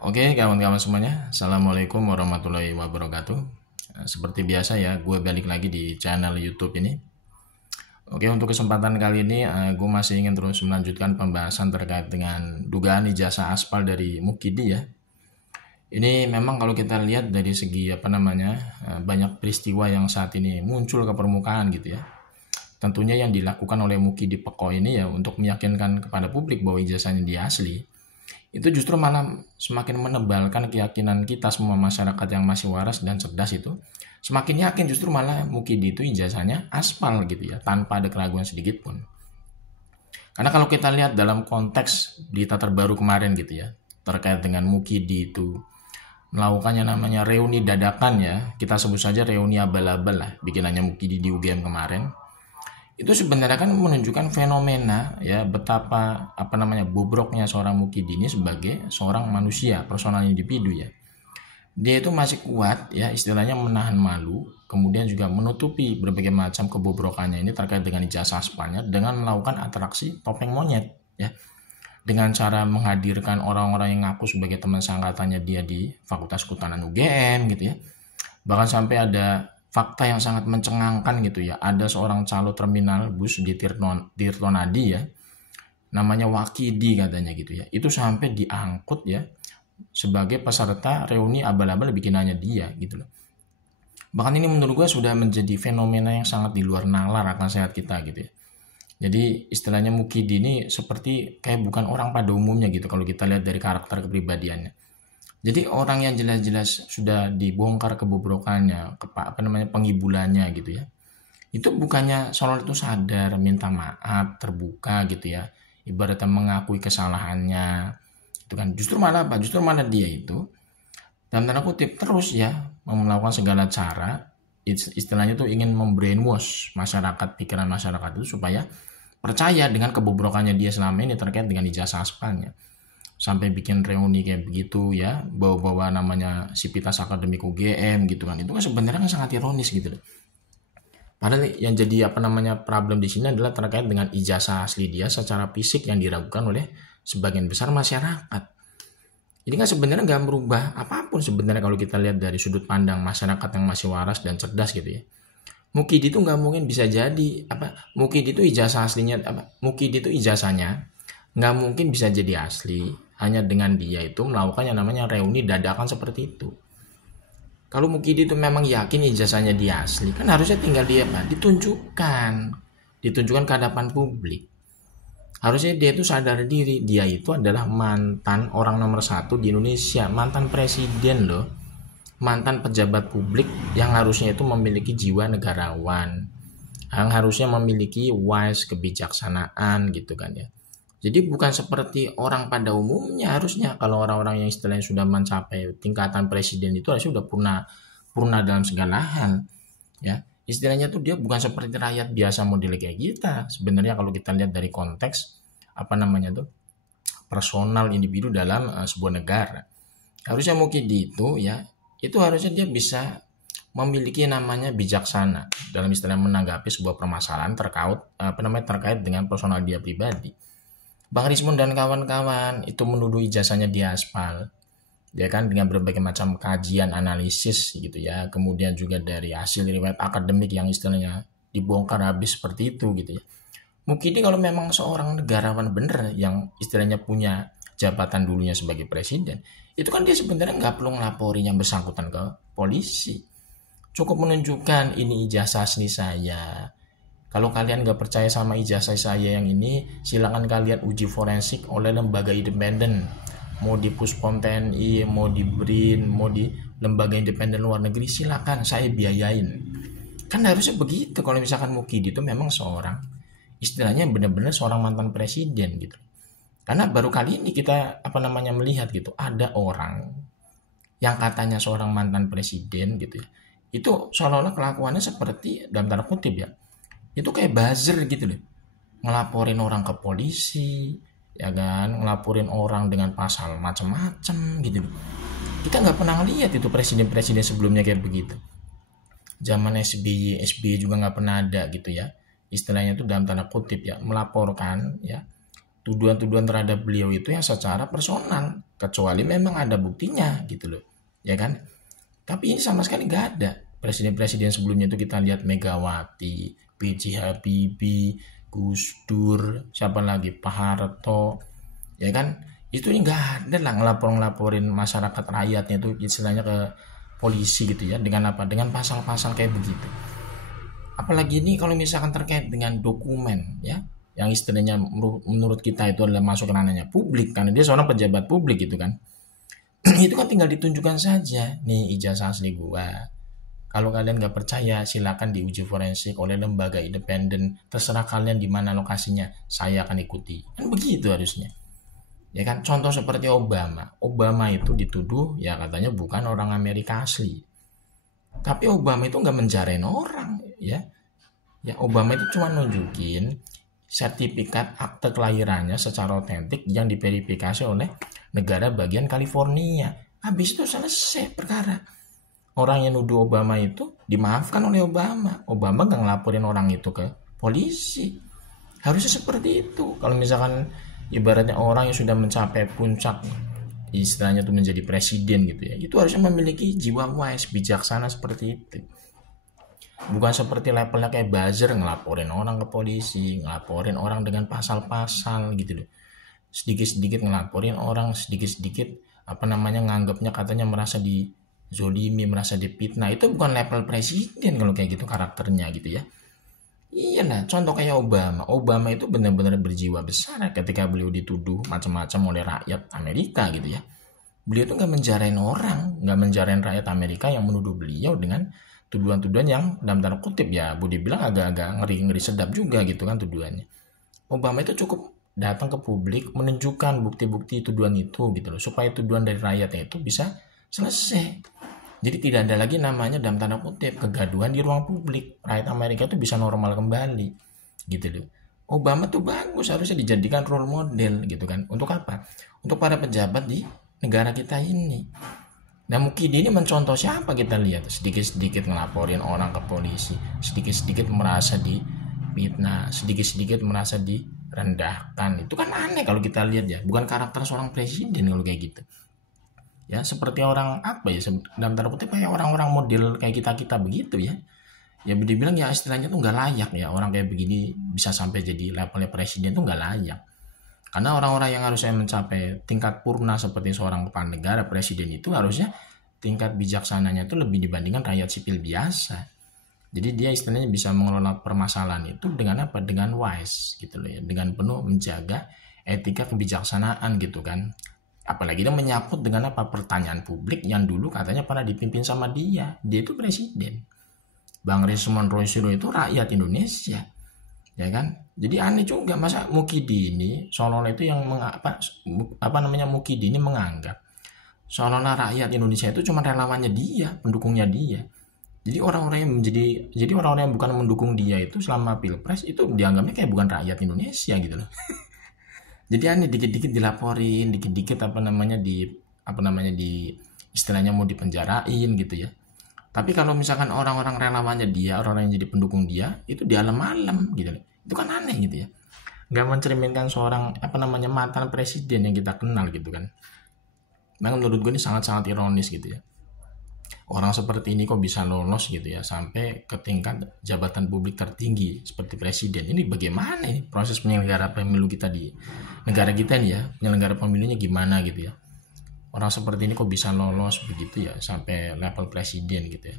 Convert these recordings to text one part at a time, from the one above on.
Oke, kawan-kawan semuanya, Assalamualaikum warahmatullahi wabarakatuh. Seperti biasa ya, gue balik lagi di channel YouTube ini. Oke, untuk kesempatan kali ini, gue masih ingin terus melanjutkan pembahasan terkait dengan dugaan ijazah aspal dari Mukidi ya. Ini memang kalau kita lihat dari segi banyak peristiwa yang saat ini muncul ke permukaan gitu ya. Tentunya yang dilakukan oleh Mukidi Peko ini ya untuk meyakinkan kepada publik bahwa ijazahnya dia asli, itu justru malah semakin menebalkan keyakinan kita semua masyarakat yang masih waras dan cerdas itu semakin yakin justru malah Mukidi itu ijazahnya aspal gitu ya, tanpa ada keraguan sedikit pun. Karena kalau kita lihat dalam konteks berita terbaru kemarin gitu ya, terkait dengan Mukidi itu melakukannya namanya reuni dadakan ya, kita sebut saja reuni abal-abal lah bikinannya Mukidi di UGM kemarin. Itu sebenarnya kan menunjukkan fenomena ya betapa bobroknya seorang Mukidi ini sebagai seorang manusia, personal individu ya. Dia itu masih kuat ya istilahnya menahan malu, kemudian juga menutupi berbagai macam kebobrokannya ini terkait dengan ijazah aspalnya dengan melakukan atraksi topeng monyet ya. Dengan cara menghadirkan orang-orang yang ngaku sebagai teman seangkatannya dia di Fakultas Kehutanan UGM gitu ya. Bahkan sampai ada fakta yang sangat mencengangkan gitu ya. Ada seorang calo terminal bus di Tirtonadi ya. Namanya Wakidi katanya gitu ya. Itu sampai diangkut ya sebagai peserta reuni abal-abal bikinannya dia gitu loh. Bahkan ini menurut gue sudah menjadi fenomena yang sangat di luar nalar akan sehat kita gitu ya. Jadi istilahnya Mukidi ini seperti kayak bukan orang pada umumnya gitu kalau kita lihat dari karakter kepribadiannya. Jadi orang yang jelas-jelas sudah dibongkar kebobrokannya, pengibulannya gitu ya. Itu bukannya soal itu sadar, minta maaf, terbuka gitu ya. Ibaratnya mengakui kesalahannya. Itu kan justru malah apa? Justru malah dia itu dalam tanda kutip terus ya melakukan segala cara istilahnya tuh ingin membrainwash masyarakat, pikiran masyarakat itu supaya percaya dengan kebobrokannya dia selama ini terkait dengan ijazah aspalnya. Sampai bikin reuni kayak begitu ya, bawa-bawa namanya Sivitas Akademik UGM gitu kan. Itu kan sebenarnya kan sangat ironis gitu loh. Padahal yang jadi problem di sini adalah terkait dengan ijazah asli dia secara fisik yang diragukan oleh sebagian besar masyarakat. Ini kan sebenarnya nggak merubah apapun sebenarnya kalau kita lihat dari sudut pandang masyarakat yang masih waras dan cerdas gitu ya. Mukidi itu nggak mungkin bisa jadi Mukidi itu ijazah aslinya Mukidi itu ijazahnya nggak mungkin bisa jadi asli hanya dengan dia itu melakukan yang namanya reuni dadakan seperti itu. Kalau Mukidi itu memang yakin ijazahnya dia asli, kan harusnya tinggal dia ditunjukkan ke hadapan publik. Harusnya dia itu sadar diri, dia itu adalah mantan orang nomor satu di Indonesia, mantan presiden loh, mantan pejabat publik yang harusnya itu memiliki jiwa negarawan, yang harusnya memiliki wise kebijaksanaan gitu kan ya. Jadi bukan seperti orang pada umumnya harusnya kalau orang-orang yang istilahnya sudah mencapai tingkatan presiden itu harusnya sudah purna dalam segala hal ya. Istilahnya tuh dia bukan seperti rakyat biasa model kayak kita. Sebenarnya kalau kita lihat dari konteks personal individu dalam sebuah negara. Harusnya mungkin itu ya, itu harusnya dia bisa memiliki namanya bijaksana dalam istilah menanggapi sebuah permasalahan terkait dengan personal dia pribadi. Bang Rismon dan kawan-kawan itu menuduh ijazahnya di aspal ya kan dengan berbagai macam kajian analisis gitu ya, kemudian juga dari hasil riwayat akademik yang istilahnya dibongkar habis seperti itu gitu ya. Mungkin kalau memang seorang negarawan bener yang istilahnya punya jabatan dulunya sebagai presiden, itu kan dia sebenarnya nggak perlu ngelaporin yang bersangkutan ke polisi, cukup menunjukkan ini ijazah asli saya. Kalau kalian nggak percaya sama ijazah saya yang ini, silakan kalian uji forensik oleh lembaga independen. Mau di Puspom TNI, mau di BRIN, mau di lembaga independen luar negeri, silakan saya biayain. Kan harusnya begitu kalau misalkan Mukidi itu memang seorang, istilahnya benar-benar seorang mantan presiden gitu. Karena baru kali ini kita melihat gitu, ada orang yang katanya seorang mantan presiden gitu ya. Itu seolah-olah kelakuannya seperti dalam tanda kutip ya, itu kayak buzzer gitu loh, ngelaporin orang ke polisi ya kan, ngelaporin orang dengan pasal macam-macam gitu loh. Kita nggak pernah lihat itu presiden-presiden sebelumnya kayak begitu. Zaman SBY juga nggak pernah ada gitu ya, istilahnya itu dalam tanda kutip ya melaporkan ya tuduhan-tuduhan terhadap beliau itu yang secara personal kecuali memang ada buktinya gitu loh, ya kan. Tapi ini sama sekali nggak ada. Presiden-presiden sebelumnya itu kita lihat Megawati, B.J. Habibie, Gus Dur, siapa lagi, Pak Harto, ya kan. Itu nggak ada lah ngelaporin masyarakat rakyatnya itu istilahnya ke polisi gitu ya, dengan apa, dengan pasal-pasal kayak begitu. Apalagi ini kalau misalkan terkait dengan dokumen ya, yang istilahnya menurut kita itu adalah masuk ke ranahnya publik karena dia seorang pejabat publik gitu kan. Itu kan tinggal ditunjukkan saja, nih ijazah asli gua. Kalau kalian nggak percaya, silakan diuji forensik oleh lembaga independen. Terserah kalian di mana lokasinya, saya akan ikuti. Kan begitu harusnya. Ya kan, contoh seperti Obama. Obama itu dituduh, ya katanya bukan orang Amerika asli. Tapi Obama itu nggak menjarain orang, ya. Ya Obama itu cuma nunjukin sertifikat akte kelahirannya secara otentik yang diverifikasi oleh negara bagian California. Habis itu selesai perkara. Orang yang nuduh Obama itu dimaafkan oleh Obama. Obama gak ngelaporin orang itu ke polisi. Harusnya seperti itu. Kalau misalkan ibaratnya orang yang sudah mencapai puncak istilahnya itu menjadi presiden gitu ya, itu harusnya memiliki jiwa wise, bijaksana seperti itu. Bukan seperti levelnya kayak buzzer ngelaporin orang ke polisi, ngelaporin orang dengan pasal-pasal gitu loh. Sedikit-sedikit ngelaporin orang, sedikit-sedikit nganggapnya katanya merasa dizolimi, merasa dipitnah. Itu bukan level presiden kalau kayak gitu karakternya gitu ya. Iya lah, contoh kayak Obama itu benar-benar berjiwa besar ketika beliau dituduh macam-macam oleh rakyat Amerika gitu ya. Beliau tuh nggak menjarain orang, nggak menjarain rakyat Amerika yang menuduh beliau dengan tuduhan-tuduhan yang dalam tanda kutip ya, boleh bilang agak-agak ngeri-ngeri sedap juga gitu kan tuduhannya. Obama itu cukup datang ke publik menunjukkan bukti-bukti tuduhan itu gitu loh, supaya tuduhan dari rakyatnya itu bisa selesai. Jadi tidak ada lagi namanya dalam tanda kutip kegaduhan di ruang publik. Rakyat Amerika itu bisa normal kembali gitu loh. Obama tuh bagus, harusnya dijadikan role model gitu kan. Untuk apa? Untuk para pejabat di negara kita ini. Nah Mukidi ini mencontoh siapa kita lihat, sedikit-sedikit ngelaporin orang ke polisi, sedikit-sedikit merasa difitnah, sedikit-sedikit merasa direndahkan. Itu kan aneh kalau kita lihat ya, bukan karakter seorang presiden kalau kayak gitu. Ya seperti orang dalam tanda kutip kayak orang-orang model kayak kita begitu ya. Ya dibilang ya istilahnya tuh nggak layak ya, orang kayak begini bisa sampai jadi levelnya presiden tuh nggak layak. Karena orang-orang yang harusnya mencapai tingkat purna seperti seorang kepala negara, presiden itu harusnya tingkat bijaksananya itu lebih dibandingkan rakyat sipil biasa. Jadi dia istilahnya bisa mengelola permasalahan itu dengan apa? Dengan wise gitu loh ya, dengan penuh menjaga etika kebijaksanaan gitu kan. Apalagi dia menyangkut dengan apa? Pertanyaan publik yang dulu katanya pernah dipimpin sama dia. Dia itu presiden. Bang Resmond Roysiro itu rakyat Indonesia. Ya kan? Jadi aneh juga masa Mukidi ini seolah-olah itu yang Mukidi ini menganggap seolah-olah rakyat Indonesia itu cuma relawannya dia, pendukungnya dia. Jadi orang-orang yang bukan mendukung dia itu selama Pilpres itu dianggapnya kayak bukan rakyat Indonesia gitu loh. Jadi aneh, dikit-dikit dilaporin, dikit-dikit di istilahnya mau dipenjarain gitu ya. Tapi kalau misalkan orang-orang relawannya dia, orang-orang yang jadi pendukung dia, itu di alam-alam gitu. Itu kan aneh gitu ya. Nggak mencerminkan seorang mantan presiden yang kita kenal gitu kan. Nah menurut gue ini sangat-sangat ironis gitu ya. Orang seperti ini kok bisa lolos gitu ya sampai ke tingkat jabatan publik tertinggi seperti presiden. Ini bagaimana ini proses penyelenggara pemilu kita di negara kita ini ya, penyelenggara pemilunya gimana gitu ya. Orang seperti ini kok bisa lolos begitu ya sampai level presiden gitu ya.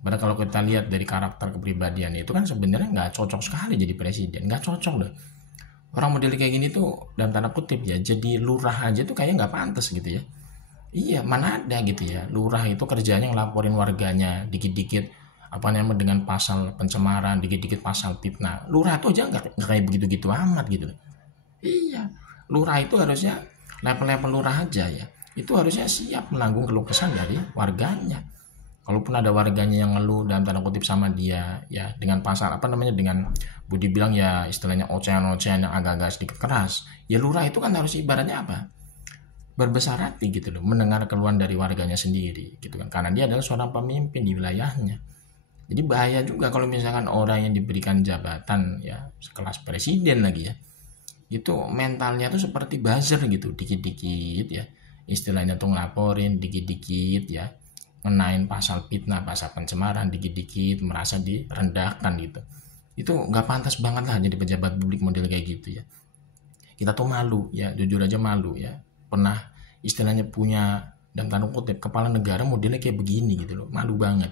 Padahal kalau kita lihat dari karakter kepribadian itu kan sebenarnya nggak cocok sekali jadi presiden, nggak cocok deh. Orang model kayak gini tuh dalam tanda kutip ya, jadi lurah aja tuh kayaknya nggak pantas gitu ya. Iya, mana ada gitu ya. Lurah itu kerjanya ngelaporin warganya dikit-dikit dengan pasal pencemaran, dikit-dikit pasal fitnah. Lurah tuh aja nggak kayak begitu-gitu amat gitu. Iya, lurah itu harusnya level-level lurah aja ya. Itu harusnya siap menanggung keluh kesah dari warganya. Kalaupun ada warganya yang ngeluh dalam tanda kutip sama dia ya dengan pasal dengan budi bilang ya istilahnya ocehan-ocehan yang agak-agak sedikit keras. Ya lurah itu kan harus ibaratnya apa? Berbesar hati gitu loh, mendengar keluhan dari warganya sendiri gitu kan, karena dia adalah seorang pemimpin di wilayahnya. Jadi bahaya juga kalau misalkan orang yang diberikan jabatan ya sekelas presiden lagi ya, itu mentalnya tuh seperti buzzer gitu, dikit-dikit ya istilahnya tuh ngelaporin dikit-dikit ya, ngenain pasal fitnah, pasal pencemaran dikit-dikit, merasa direndahkan gitu. Itu nggak pantas banget lah jadi pejabat publik model kayak gitu ya. Kita tuh malu ya, jujur aja malu ya. Pernah istilahnya punya, dan tanda kutip, kepala negara modelnya kayak begini gitu loh, malu banget.